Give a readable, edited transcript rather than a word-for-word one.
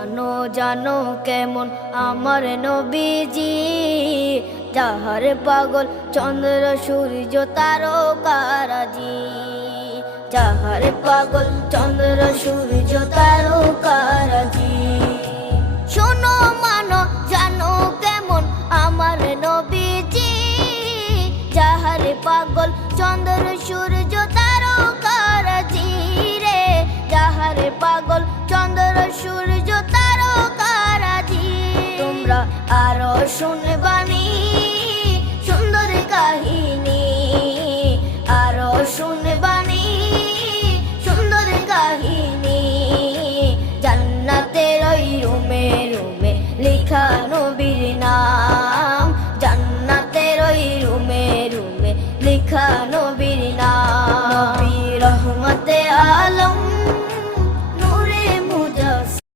জানো জানো কেমন আমার নবীজি, যাহার পাগল চন্দ্র সূর্য তারকারাজি, যাহার পাগল চন্দ্র সূর্য তারকারাজি। শোনো মানো জানো কেমন আমার নবীজি, যাহার পাগল চন্দ্র সূর্য তারকারাজি রে, যাহার পাগল চন্দ্র সূর্য তারকারাজি। তোমরা আরো শুনে